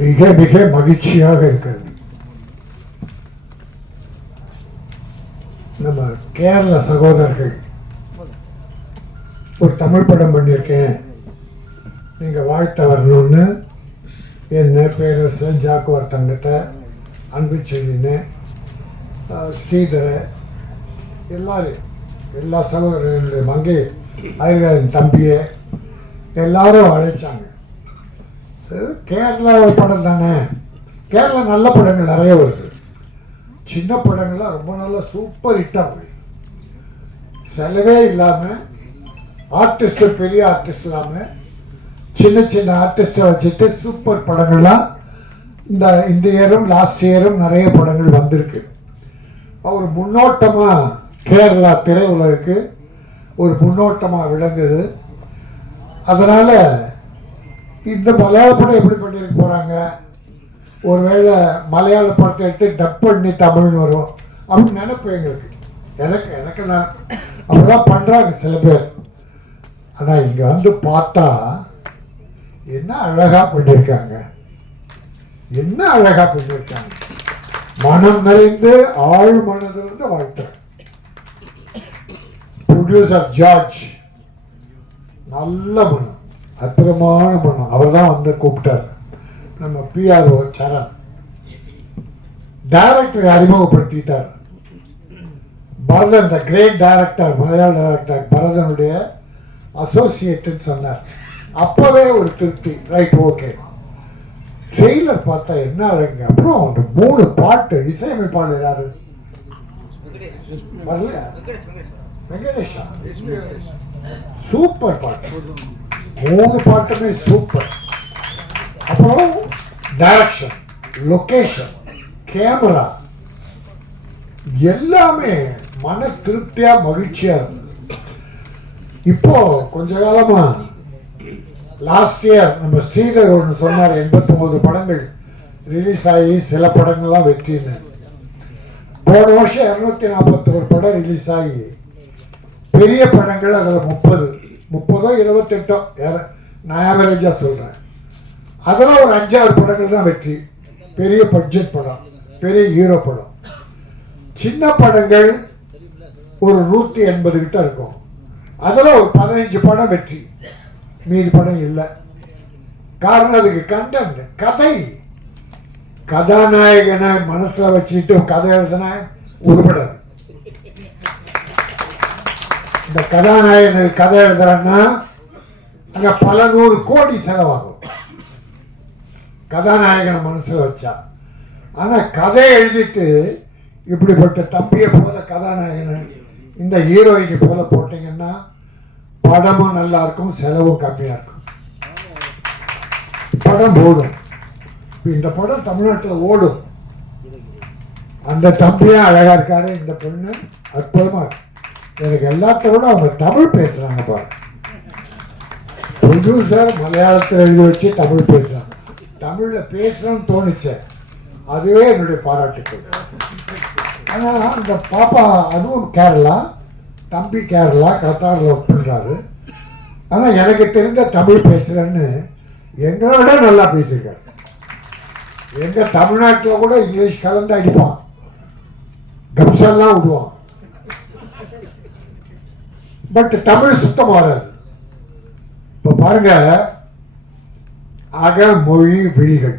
மிக மிக மகிழ்ச்சியாக இருக்கிறது. நம்ம கேரள சகோதரர்கள் ஒரு தமிழ் படம் பண்ணியிருக்கேன். நீங்கள் வாழ்த்த வரணும்னு என்ன பேரரசன் ஜாக்குவார் தங்கத்தை அன்பு செழின்னு ஸ்ரீதர எல்லாரும் எல்லா சகோதரர்களுடைய மங்கை ஐயரின் தம்பியை எல்லாரும் அழைச்சாங்க. கேரளா படம் தானே? கேரளா நல்ல படங்கள் நிறைய வருது. சின்ன படங்கள்லாம் ரொம்ப நல்லா சூப்பர் ஹிட்டாக போய் செலவே இல்லாமல் ஆர்டிஸ்ட்டு பெரிய ஆர்டிஸ்ட் இல்லாமல் சின்ன சின்ன ஆர்டிஸ்ட்டை வச்சுட்டு சூப்பர் படங்கள்லாம் இந்த இந்த இயரும் லாஸ்ட் இயரும் நிறைய படங்கள் வந்திருக்கு. அவர் முன்னோட்டமாக கேரளா திரையுலகுக்கு ஒரு முன்னோட்டமாக விளங்குது. அதனால் இந்த மலையாள படம் எப்படி பண்ணியிருக்க போகிறாங்க ஒருவேளை மலையாள படத்தை எடுத்து டப் பண்ணி தமிழ்னு வரும். அப்படின்னு நினைப்பு எங்களுக்கு. எனக்கு எனக்கு நான் அப்படிதான் பண்ணுறாங்க சில பேர். ஆனால் இங்கே வந்து பார்த்தா என்ன அழகாக பண்ணியிருக்காங்க என்ன அழகாக பண்ணியிருக்காங்க மனம் நிறைந்து ஆழ் மனதிலிருந்து வாழ்த்துறேன் ப்ரொடியூசர் ஜார்ஜ் நல்ல மனம். அற்புதமான மனம் அவர் தான் வந்து கூப்பிட்டார். நம்ம பிஆர்ஓ சரண். டைரக்டரை அறிமுகப்படுத்திட்டார். பரதன் த கிரேட் டைரக்டர் மலையாள டைரக்டர் பரதனுடைய அசோசியேட்டுன்னு சொன்னார். அப்போவே ஒரு திருப்தி. ரைட் ஓகே ட்ரெய்லர் பார்த்தா என்ன அழகுங்க. அப்புறம் அந்த மூணு பாட்டு இசையமைப்பாளர் யாரு? வரலையா? வெங்கடேஷா? சூப்பர் பாட்டு. மூணு பாட்டுமே சூப்பர் அப்புறம் டைரக்ஷன் லொக்கேஷன் கேமரா எல்லாமே மன திருப்தியா மகிழ்ச்சியா இருந்தது. இப்போ கொஞ்ச காலமா லாஸ்ட் இயர் நம்ம ஸ்ரீதர் ஒன்று சொன்னார் எண்பத்தொம்போது படங்கள் ரிலீஸ் ஆகி சில படங்கள்லாம் வெற்றின்னு. போன வருஷம் இரநூத்தி நாற்பத்தோரு படம் ரிலீஸ் ஆகி பெரிய படங்கள் அதில் முப்பது. முப்பதோ இருபத்தெட்டோ ஏற- நான் ஆவரேஜாக சொல்கிறேன் அதெல்லாம் ஒரு அஞ்சாறு படங்கள் தான் வெற்றி. பெரிய பட்ஜெட் படம் பெரிய ஹீரோ படம். சின்ன படங்கள் ஒரு நூற்றி எண்பது கிட்ட இருக்கும். அதெல்லாம் ஒரு பதினஞ்சு படம் வெற்றி. மீதி படம் இல்லை. காரணம் அதுக்கு கண்டென்ட் கதை. கதாநாயகனை மனசில் வச்சுக்கிட்டு கதை எழுதுனா உருப்படாது இந்த கதாநாயகனுக்கு கதை எழுதுறேன்னா அங்க பல நூறு கோடி செலவாகும். கதாநாயகனை மனசில் வச்சா. ஆனா கதை எழுதிட்டு இப்படிப்பட்ட தம்பியை போல கதாநாயகனை இந்த ஹீரோயினை போல போட்டீங்கன்னா படமும் நல்லா இருக்கும் செலவும் கம்மியா இருக்கும். படம் ஓடும் இந்த படம் தமிழ்நாட்டில் ஓடும். அந்த தம்பியும் அழகா இருக்காரு இந்த பொண்ணு. அற்புதமா இருக்கும் எனக்கு எல்லாத்தோட அவங்க தமிழ் பேசுறாங்க பாரு ப்ரொடியூசர் மலையாளத்தில் எழுதி வச்சு தமிழ் பேசுறாங்க. தமிழில் பேசணும்னு தோணுச்சேன் அதுவே என்னுடைய பாராட்டுக்கள். ஆனால் அந்த பாப்பா அதுவும் கேரளா தம்பி கேரளா கத்தாரில் ஒர்க் ஆனால் எனக்கு தெரிந்த தமிழ் பேசுகிறேன்னு எங்களை விட நல்லா பேசியிருக்காரு. எங்கள் தமிழ்நாட்டில் கூட இங்கிலீஷ் கலந்து அடிப்பான். கம்செல்லாம் விடுவான். பட் தமிழ் சுத்தம் வராது. இப்போ பாருங்க அக மொழி விழிகள்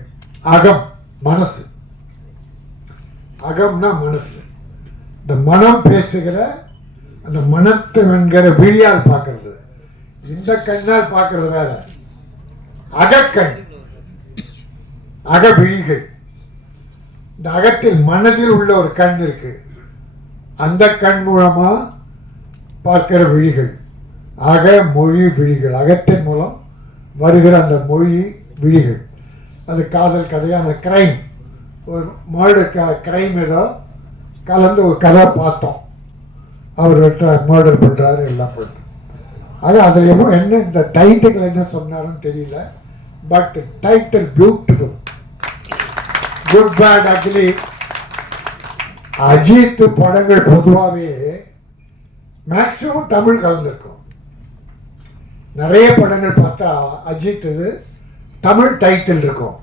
அகம் மனசு. அகம்னா மனசு. இந்த மனம் பேசுகிற அந்த மனத்தை என்கிற விழியால் பார்க்கறது. இந்த கண்ணால் பார்க்கறது வேற. அகக்கண் அகவிழிகள். இந்த அகத்தில் மனதில் உள்ள ஒரு கண் இருக்கு. அந்த கண் மூலமா பார்க்கிற விழிகள். அக மொழி விழிகள். அகற்றின் மூலம் வருகிற அந்த மொழி விழிகள். அது காதல் கதையாக அந்த கிரைம் ஒரு மர்டு க கிரைம் ஏதோ கலந்து ஒரு கதை பார்த்தோம். அவர் மர்டர் பண்ணுறாரு எல்லாம் பண்ணுறாரு அது அதில் எவ்வளோ என்ன இந்த டைட்டில் என்ன சொன்னாருன்னு தெரியல. But title beautiful good bad ugly Ajith படங்கள் பொதுவாகவே மேக்சிமம் தமிழ் கலந்துருக்கும். நிறைய படங்கள் பார்த்தா அஜித் இது தமிழ் டைட்டில் இருக்கும்.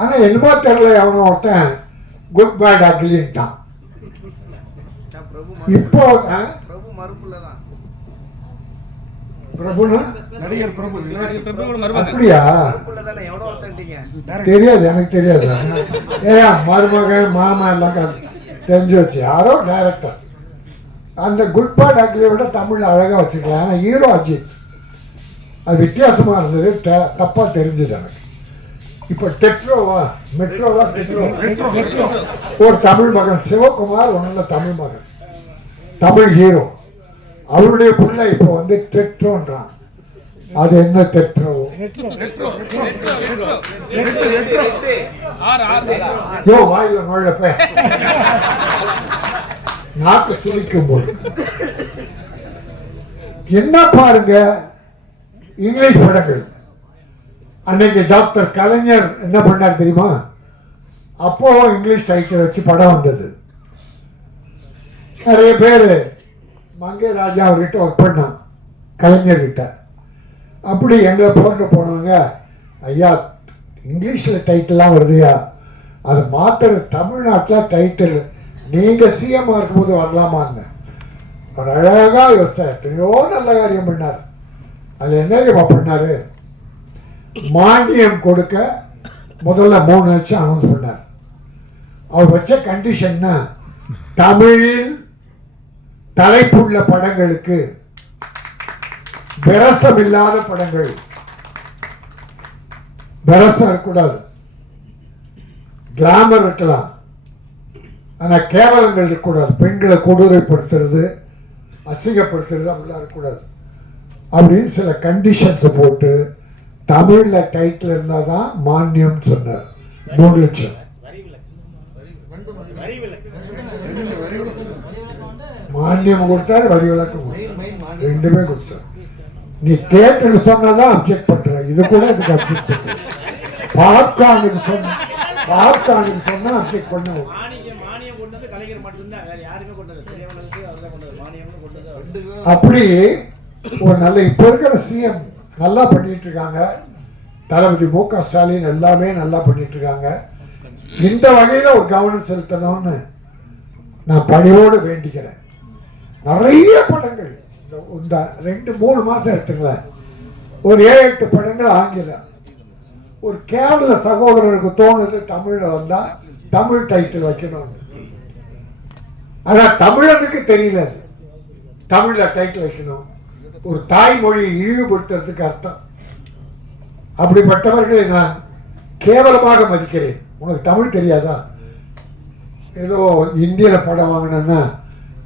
ஆனால் என்னமோ தெரில எவனோ ஒருத்தன் குட் பேட் அக்லின்ட்டான் இப்போ பிரபுனா? நடிகர் பிரபு அப்படியா? தெரியாது எனக்கு தெரியாது. ஏயா மருமகன் மாமா எல்லாம் தெரிஞ்சு வச்சு யாரோ டைரக்டர் அந்த குட் பேட் அக்லியை விட தமிழ் அழகாக வச்சுக்கலாம் ஆனால் ஹீரோ அஜித். அது வித்தியாசமாக இருந்தது. த- தப்பா தெரிஞ்சது எனக்கு. இப்போ டெட்ரோவா? மெட்ரோவா? டெட்ரோ மெட்ரோ. மெட்ரோ. ஒரு தமிழ் மகன். சிவகுமார் ஒன்றும் தமிழ் மகன். தமிழ் ஹீரோ அவருடைய புள்ள இப்போ வந்து டெட்ரோன்றான். அது என்ன டெட்ரோ? யோ வாயில நுழைய போய் நாக்கு சுழிக்கும் போது. என்ன பாருங்க? இங்கிலீஷ் படங்கள். அன்னைக்கு டாக்டர் கலைஞர் என்ன பண்ணார் தெரியுமா? அப்போ இங்கிலீஷ் டைட்டில் வச்சு படம் வந்தது. நிறைய பேர் மங்கை ராஜா அவர்கிட்ட ஒர்க் பண்ணான். கலைஞர்கிட்ட அப்படி எங்களை போட்டு போனவங்க ஐயா இங்கிலீஷில் டைட்டிலாம் வருதுயா? அதை மாத்திர தமிழ்நாட்டில் டைட்டில் நீங்கள் சிஎம்மாக இருக்கும்போது வரலாமான்னு அவர் அழகாக யோசித்தார் எத்தனையோ நல்ல காரியம் பண்ணார். அதில் என்ன தெரியுமா பண்ணார்? மானியம் கொடுக்க முதல்ல மூணு லட்சம் அனௌன்ஸ் பண்ணார். அவர் வச்ச கண்டிஷன்னா தமிழில் தலைப்புள்ள படங்களுக்கு விரசமில்லாத படங்கள். விரசம் இருக்கக்கூடாது. கிளாமர் இருக்கலாம். ஆனால் கேவலங்கள் இருக்கக்கூடாது. பெண்களை கொடூரைப்படுத்துறது அசிங்கப்படுத்துறது அப்படிலாம் இருக்கக்கூடாது. அப்படின்னு சில கண்டிஷன்ஸை போட்டு தமிழில் டைட்டில் இருந்தால் தான் மானியம் சொன்னார். மூணு லட்சம். மானியம் கொடுத்தாரு வரி விளக்கம் கொடுத்தார். ரெண்டுமே கொடுத்தாரு. நீ கேட்டுன்னு சொன்னாதான் அப்ஜெக்ட் பண்ற இது கூட இதுக்கு அப்ஜெக்ட் பண்ற பாப்கார்னுக்கு சொன்ன பாப்கார்னுக்கு சொன்னா அப்ஜெக்ட் பண்ண கலைஞர் மட்டும்தான் வேற யாருமே பெரியவங்களுக்கு மானியம்னு அப்படி ஒரு நல்ல இப்போ இருக்கிற சிஎம் நல்லா பண்ணிட்டு இருக்காங்க. தளபதி மு க ஸ்டாலின் எல்லாமே நல்லா பண்ணிட்டு இருக்காங்க. இந்த வகையில் ஒரு கவனம் செலுத்தணும்னு நான் பணியோடு வேண்டிக்கிறேன். நிறைய படங்கள். இந்த- இந்த ரெண்டு மூணு மாசம் எடுத்துங்களேன். ஒரு ஏழு எட்டு படங்கள் ஆங்கிலம் ஒரு கேரள சகோதரருக்கு தோணுது தமிழ்ல வந்தா தமிழ் டைட்டில் வைக்கணும்னு. ஆனால் தமிழனுக்கு தெரியல அது. தமிழில் டைட்டில் வைக்கணும். ஒரு தாய்மொழியை இழிவுபடுத்துறதுக்கு அர்த்தம். அப்படிப்பட்டவர்களை நான் கேவலமாக மதிக்கிறேன். உனக்கு தமிழ் தெரியாதா? ஏதோ இந்தியில் படம் வாங்கினேன்னா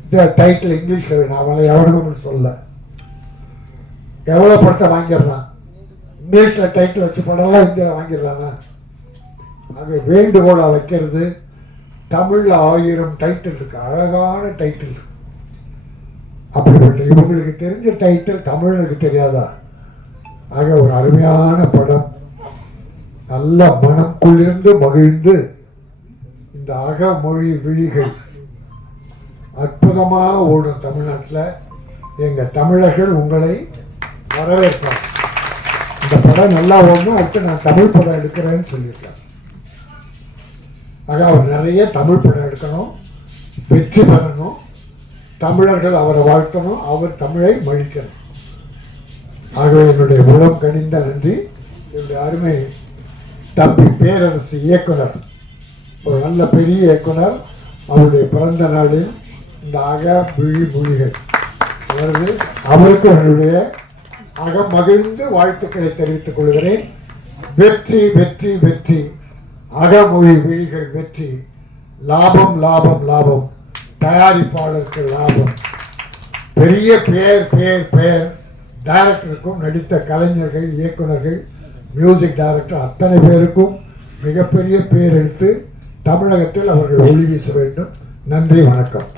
இந்த டைட்டில் இங்கிலீஷில் வேணும் அவளை எவனும் சொல்ல. எவ்வளோ படத்தை வாங்கிடுறான்? இங்கிலீஷில் டைட்டில் வச்ச படம்லாம் இந்தியாவில் வாங்கிடுறானா? ஆக வேண்டுகோளை வைக்கிறது தமிழில் ஆயிரம் டைட்டில் இருக்கு. அழகான டைட்டில் அப்படிப்பட்ட இவங்களுக்கு தெரிஞ்ச டைட்டில் தமிழனுக்கு தெரியாதா? ஆக ஒரு அருமையான படம். நல்ல மனம் குளிர்ந்து மகிழ்ந்து இந்த அகமொழி விழிகள் அற்புதமாக ஓடும் தமிழ்நாட்டில். எங்கள் தமிழர்கள் உங்களை வரவேற்பார். இந்த படம் நல்லா ஓடணும் அடுத்து நான் தமிழ் படம் எடுக்கிறேன்னு சொல்லியிருக்கேன் ஆக அவர் நிறைய தமிழ் படம் எடுக்கணும் வெற்றி பெறணும் தமிழர்கள் அவரை வாழ்த்தணும் அவர் தமிழை மழிக்கணும் ஆகவே என்னுடைய உளம் கனிந்த நன்றி. என்னுடைய அருமை தம்பி பேரரசு இயக்குனர் ஒரு நல்ல பெரிய இயக்குனர் அவருடைய பிறந்த நாளில் இந்த அக விழி மொழிகள் அவரது அவருக்கு என்னுடைய அகமகிழ்ந்து வாழ்த்துக்களை தெரிவித்துக் கொள்கிறேன். வெற்றி வெற்றி வெற்றி. அகமொழி விழிகள் வெற்றி. லாபம் லாபம் லாபம். தயாரிப்பாளருக்கு லாபம். பெரிய பெயர் பெயர் பெயர் டைரக்டருக்கும் நடித்த கலைஞர்கள் இயக்குனர்கள் மியூசிக் டைரக்டர் அத்தனை பேருக்கும் மிகப்பெரிய பேர் எடுத்து தமிழகத்தில் அவர்கள் ஒளி வீச வேண்டும். நன்றி வணக்கம்.